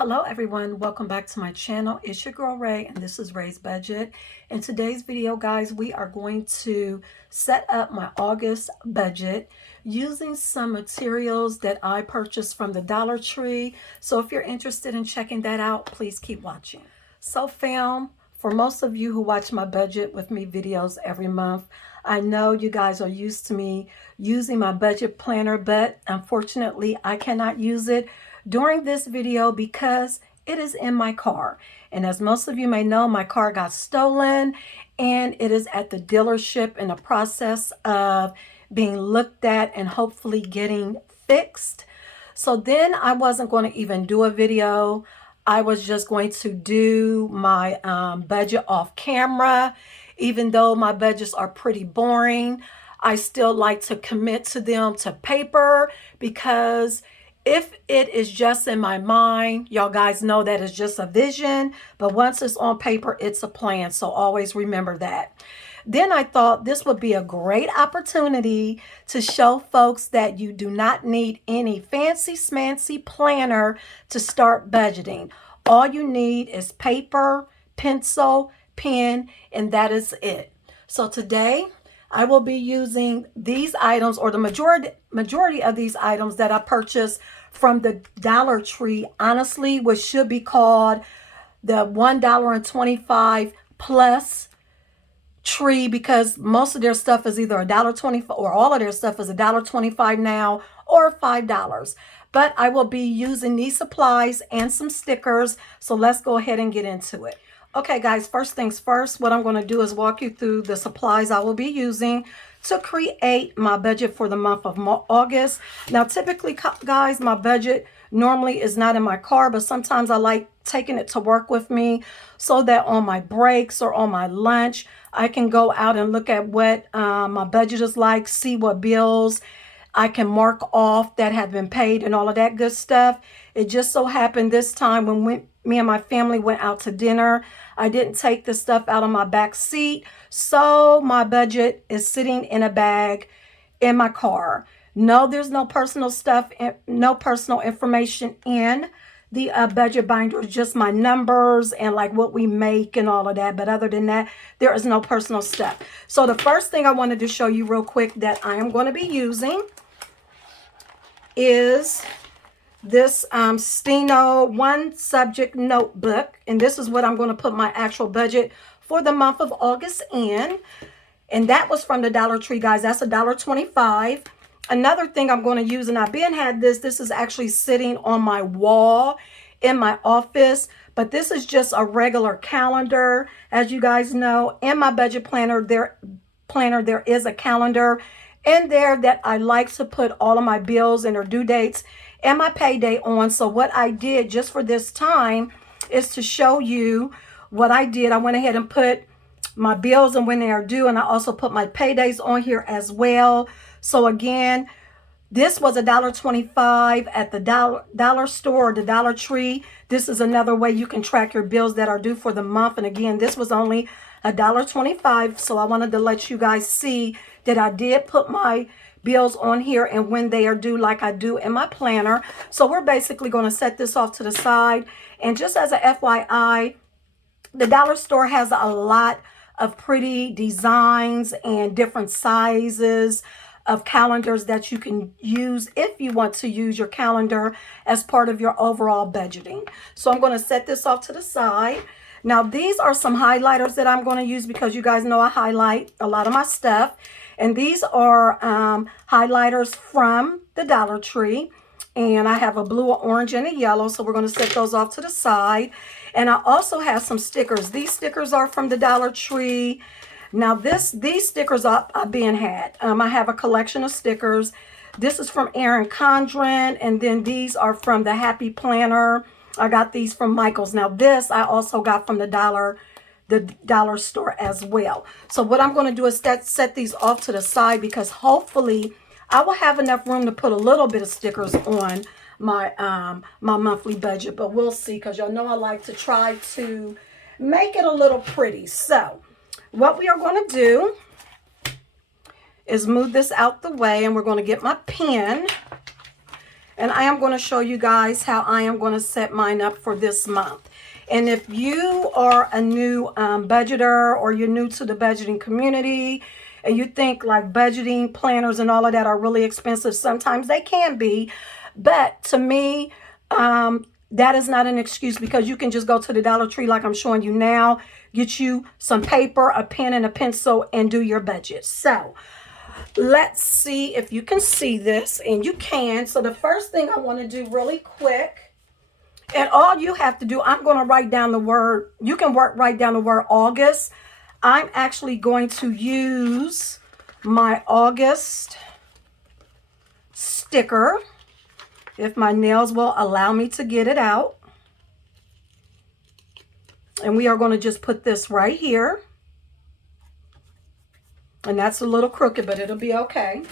Hello everyone, welcome back to my channel. It's your girl Ray and this is Ray's Budget. In today's video guys, we are going to set up my August budget using some materials that I purchased from the Dollar Tree. So if you're interested in checking that out, please keep watching. So fam, for most of you who watch my budget with me videos every month, I know you guys are used to me using my budget planner, but unfortunately I cannot use it during this video because it is in my car. And as most of you may know, my car got stolen and it is at the dealership in the process of being looked at and hopefully getting fixed. So then I wasn't going to even do a video. I was just going to do my budget off camera. Even though my budgets are pretty boring, I still like to commit to them to paper because if it is just in my mind, y'all guys know that it's just a vision, but once it's on paper, it's a plan. So always remember that. Then I thought this would be a great opportunity to show folks that you do not need any fancy smancy planner to start budgeting. All you need is paper, pencil, pen, and that is it. So today I will be using these items, or the majority of these items that I purchased from the Dollar Tree, honestly, which should be called the $1.25 plus tree, because most of their stuff is either $1.25 or all of their stuff is $1.25 now or $5. But I will be using these supplies and some stickers. So let's go ahead and get into it. Okay, guys, first things first, what I'm going to do is walk you through the supplies I will be using to create my budget for the month of August. Now, typically, guys, my budget normally is not in my car, but sometimes I like taking it to work with me so that on my breaks or on my lunch, I can go out and look at what my budget is like, see what bills I can mark off that have been paid and all of that good stuff. It just so happened this time when me and my family went out to dinner, I didn't take the stuff out of my back seat. So my budget is sitting in a bag in my car. No, there's no personal stuff, no personal information in the budget binder, just my numbers and like what we make and all of that. But other than that, there is no personal stuff. So the first thing I wanted to show you real quick that I am going to be using is this Steno one subject notebook. And this is what I'm going to put my actual budget for the month of August in. And that was from the Dollar Tree, guys. That's $1.25. Another thing I'm going to use, and I've been had this is actually sitting on my wall in my office, but this is just a regular calendar. As you guys know, in my budget planner, there is a calendar in there that I like to put all of my bills and their due dates and my payday on. So what I did just for this time is to show you what I did. I went ahead and put my bills and when they are due, and I also put my paydays on here as well. So again, this was $1.25 at the dollar store or the Dollar Tree. This is another way you can track your bills that are due for the month. And again, this was only $1.25. So I wanted to let you guys see that I did put my bills on here and when they are due, like I do in my planner. So we're basically going to set this off to the side. And just as a FYI, the dollar store has a lot of pretty designs and different sizes of calendars that you can use if you want to use your calendar as part of your overall budgeting. So I'm going to set this off to the side. Now, these are some highlighters that I'm going to use because you guys know I highlight a lot of my stuff. And these are highlighters from the Dollar Tree. And I have a blue, an orange, and a yellow. So we're going to set those off to the side. And I also have some stickers. These stickers are from the Dollar Tree. Now, these stickers are being had. I have a collection of stickers. This is from Erin Condren. And then these are from the Happy Planner. I got these from Michael's. Now, this I also got from the dollar store as well. So what I'm going to do is set these off to the side because hopefully I will have enough room to put a little bit of stickers on my my monthly budget, but we'll see because y'all know I like to try to make it a little pretty. So what we are going to do is move this out the way, and we're going to get my pen. And I am going to show you guys how I am going to set mine up for this month. And if you are a new budgeter, or you're new to the budgeting community, and you think like budgeting planners and all of that are really expensive, sometimes they can be. But to me, that is not an excuse, because you can just go to the Dollar Tree like I'm showing you now, get you some paper, a pen, and a pencil, and do your budget. So let's see if you can see this, and you can. So the first thing I want to do really quick, and all you have to do, I'm going to write down the word, you can write down the word August. I'm actually going to use my August sticker, if my nails will allow me to get it out. And we are going to just put this right here. And that's a little crooked, but it'll be okay.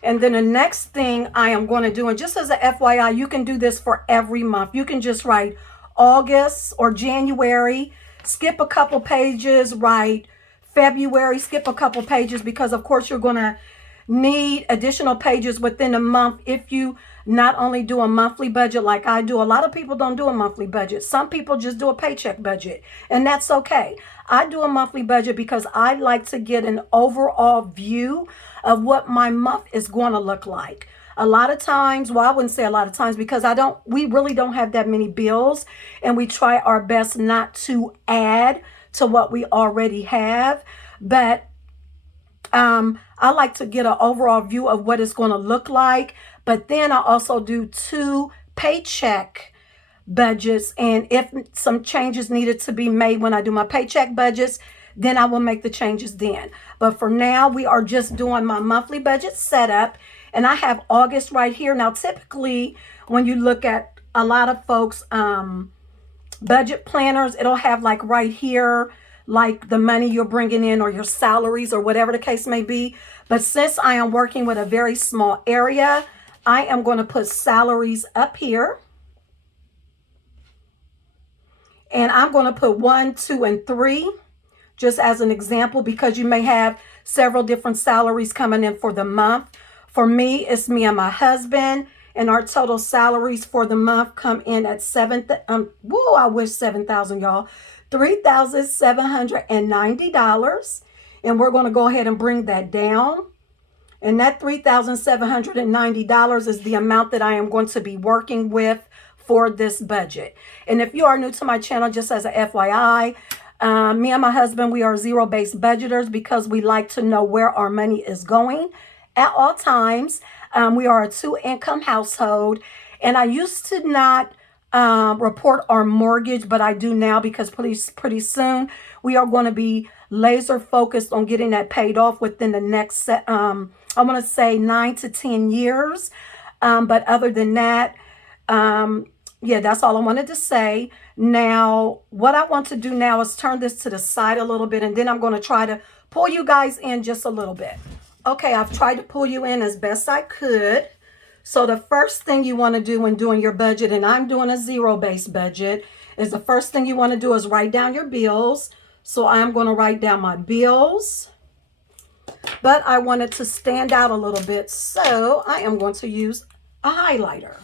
And then the next thing I am going to do, and just as a FYI, you can do this for every month. You can just write August or January, skip a couple pages, write February, skip a couple pages, because of course you're going to need additional pages within a month if you not only do a monthly budget like I do. A lot of people don't do a monthly budget. Some people just do a paycheck budget, and that's okay. I do a monthly budget because I like to get an overall view of what my month is going to look like. A lot of times, well, I wouldn't say a lot of times, because we really don't have that many bills, and we try our best not to add to what we already have. But I like to get an overall view of what it's going to look like. But then I also do 2 paycheck budgets. And if some changes needed to be made when I do my paycheck budgets, then I will make the changes then. But for now, we are just doing my monthly budget setup. And I have August right here. Now, typically, when you look at a lot of folks' budget planners, it'll have like right here, like the money you're bringing in, or your salaries, or whatever the case may be. But since I am working with a very small area, I am going to put salaries up here. And I'm going to put 1, 2, and 3, just as an example, because you may have several different salaries coming in for the month. For me, it's me and my husband, and our total salaries for the month come in at I wish 7,000, y'all. $3,790. And we're going to go ahead and bring that down. And that $3,790 is the amount that I am going to be working with for this budget. And if you are new to my channel, just as a FYI, me and my husband, we are zero-based budgeters, because we like to know where our money is going at all times. We are a 2-income household, and I used to not report our mortgage, but I do now, because pretty soon we are going to be laser focused on getting that paid off within the next I want to say 9 to 10 years. But other than that, yeah, that's all I wanted to say. Now, what I want to do now is turn this to the side a little bit, and then I'm going to try to pull you guys in just a little bit. Okay, I've tried to pull you in as best I could. So the first thing you want to do when doing your budget, and I'm doing a zero-based budget, is the first thing you want to do is write down your bills. So I'm going to write down my bills, but I want it to stand out a little bit, so I am going to use a highlighter.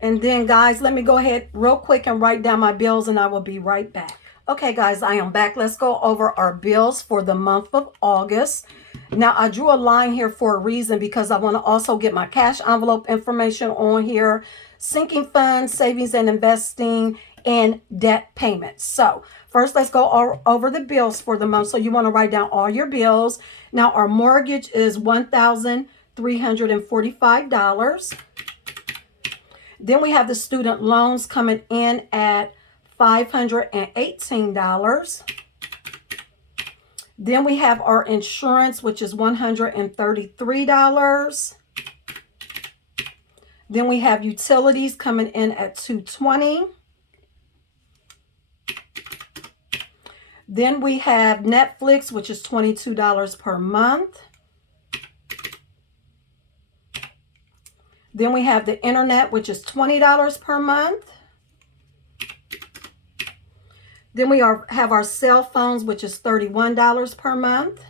And then, guys, let me go ahead real quick and write down my bills, and I will be right back. Okay, guys, I am back. Let's go over our bills for the month of August. Now, I drew a line here for a reason, because I want to also get my cash envelope information on here, sinking funds, savings and investing, and debt payments. So first, let's go over the bills for the month. So you want to write down all your bills. Now, our mortgage is $1,345. Then we have the student loans coming in at $518. Then we have our insurance, which is $133. Then we have utilities coming in at $220. Then we have Netflix, which is $22 per month. Then we have the internet, which is $20 per month. Then we have our cell phones, which is $31 per month.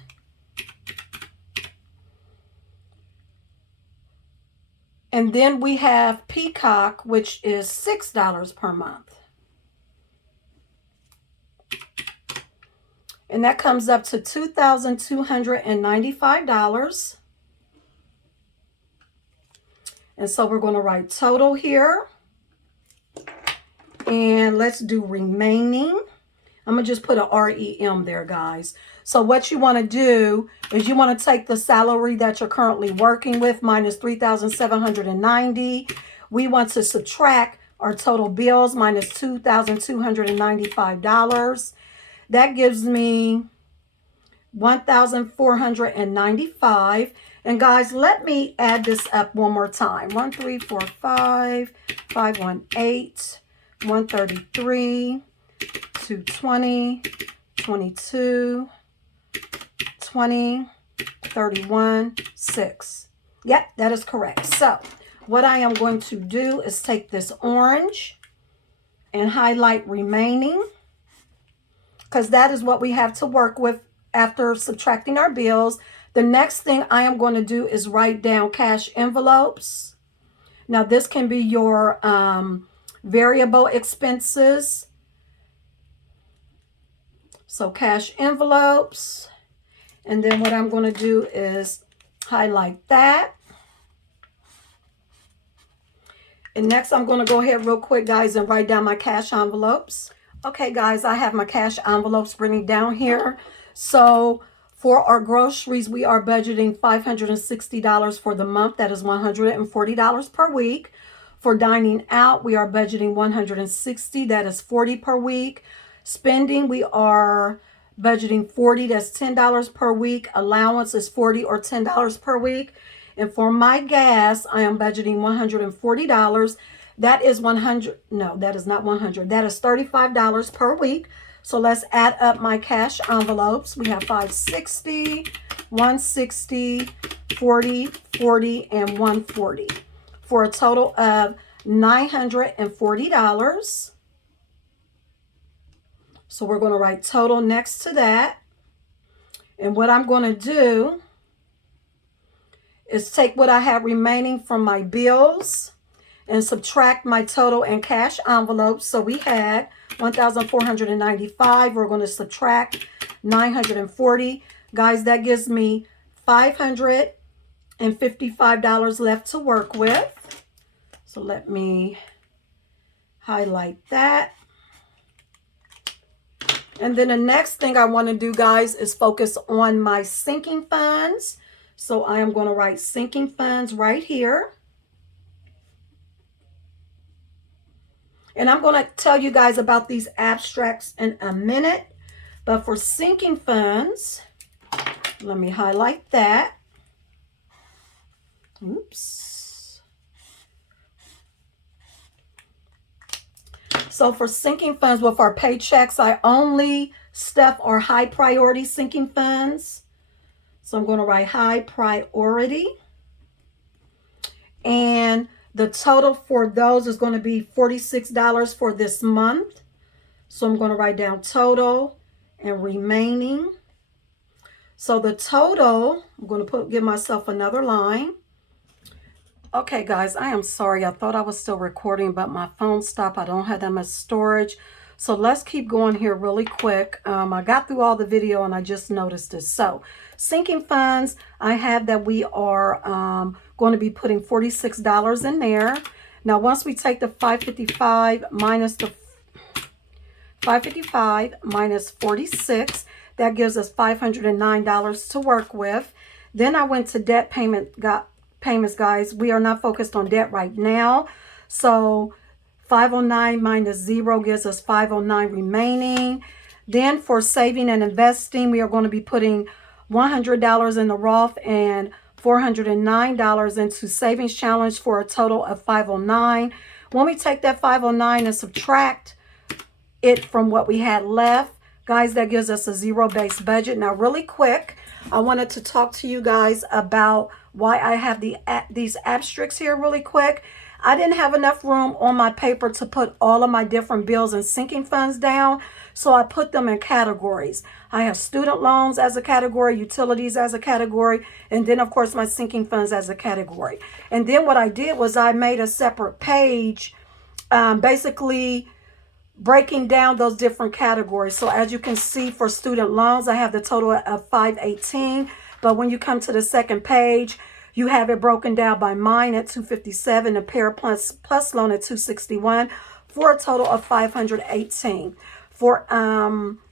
And then we have Peacock, which is $6 per month. And that comes up to $2,295. And so we're going to write total here. And let's do remaining. I'm going to just put a REM there, guys. So what you want to do is you want to take the salary that you're currently working with minus $3,790. We want to subtract our total bills minus $2,295. That gives me $1,495. And guys, let me add this up one more time. 1, 3, 4, 5, 518, 133, 220, 22, 20, 31, 6. Yep, that is correct. So what I am going to do is take this orange and highlight remaining, because that is what we have to work with after subtracting our bills. The next thing I am going to do is write down cash envelopes. Now this can be your variable expenses. So cash envelopes. And then what I'm going to do is highlight that. And next I'm going to go ahead real quick, guys, and write down my cash envelopes. Okay, guys, I have my cash envelopes written down here. So for our groceries, we are budgeting $560 for the month. That is $140 per week. For dining out, we are budgeting $160. That is $40 per week. Spending, we are budgeting $40. That's $10 per week. Allowance is $40 or $10 per week. And for my gas, I am budgeting $140. That is $100. No, that is not $100. That is $35 per week. So let's add up my cash envelopes. We have $560, $160, $40, $40, and $140 for a total of $940. So we're going to write total next to that. And what I'm going to do is take what I have remaining from my bills and subtract my total and cash envelopes. So we had $1,495. We're going to subtract $940. Guys, that gives me $555 left to work with. So let me highlight that. And then the next thing I want to do, guys, is focus on my sinking funds. So I am going to write sinking funds right here. And I'm going to tell you guys about these abstracts in a minute. But for sinking funds, let me highlight that. Oops. So for sinking funds with our paychecks, I only stuff our high priority sinking funds. So I'm going to write high priority. And the total for those is going to be $46 for this month. So I'm going to write down total and remaining. So the total, I'm going to give myself another line. Okay, guys, I am sorry. I thought I was still recording, but my phone stopped. I don't have that much storage. So let's keep going here really quick. I got through all the video and I just noticed this. So sinking funds, I have that we are going to be putting $46 in there. Now, once we take the 555 minus 46, that gives us $509 to work with. Then I went to debt payments, guys. We are not focused on debt right now. So 509 minus 0 gives us 509 remaining. Then for saving and investing, we are going to be putting $100 in the Roth and $409 into Savings Challenge for a total of $509. When we take that $509 and subtract it from what we had left, guys, that gives us a zero-based budget. Now, really quick, I wanted to talk to you guys about why I have these asterisks here really quick. I didn't have enough room on my paper to put all of my different bills and sinking funds down, so I put them in categories. I have student loans as a category, utilities as a category, and then of course my sinking funds as a category. And then what I did was I made a separate page, basically breaking down those different categories. So as you can see, for student loans, I have the total of 518. But when you come to the second page, you have it broken down by mine at 257, and Para Plus loan at 261, for a total of 518. For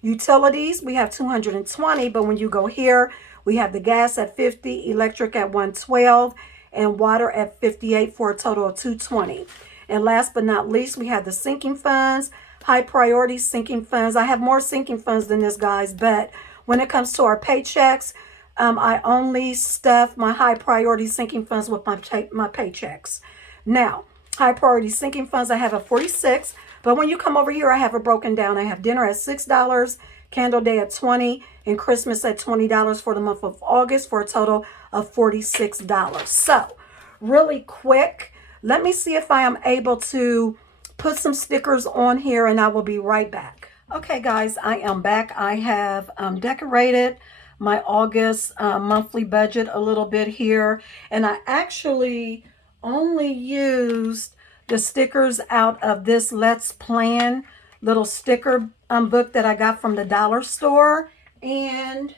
utilities, we have 220, but when you go here, we have the gas at 50, electric at 112, and water at 58, for a total of 220. And last but not least, we have the sinking funds, high priority sinking funds. I have more sinking funds than this, guys, but when it comes to our paychecks, I only stuff my high priority sinking funds with my paychecks. Now, high priority sinking funds, I have a 46, but when you come over here, I have it broken down. I have dinner at $6, candle day at $20, and Christmas at $20 for the month of August, for a total of $46. So, really quick, let me see if I am able to put some stickers on here, and I will be right back. Okay, guys, I am back. I have decorated my August monthly budget a little bit here, and I actually only used the stickers out of this Let's Plan little sticker book that I got from the dollar store, and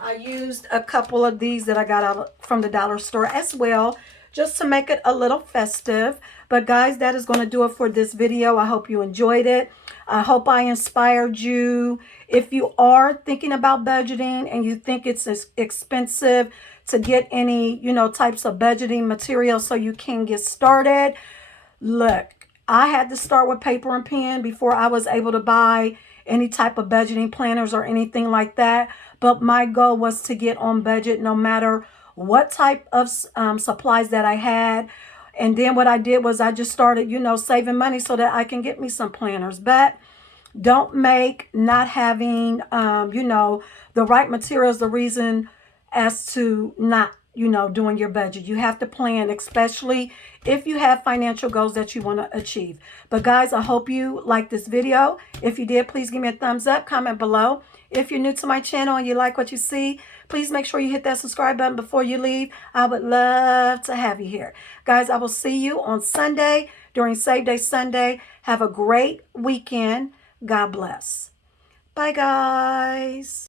I used a couple of these that I got out from the dollar store as well, just to make it a little festive. But guys, that is going to do it for this video. I hope you enjoyed it. I hope I inspired you. If you are thinking about budgeting and you think it's expensive to get any, types of budgeting material so you can get started, look, I had to start with paper and pen before I was able to buy any type of budgeting planners or anything like that. But my goal was to get on budget no matter what type of supplies that I had. And then what I did was I just started, saving money so that I can get me some planners. But don't make not having, the right materials the reason as to not, doing your budget. You have to plan, especially if you have financial goals that you want to achieve. But guys, I hope you liked this video. If you did, please give me a thumbs up, comment below. If you're new to my channel and you like what you see, please make sure you hit that subscribe button before you leave. I would love to have you here. Guys, I will see you on Sunday during Save Day Sunday. Have a great weekend. God bless. Bye, guys.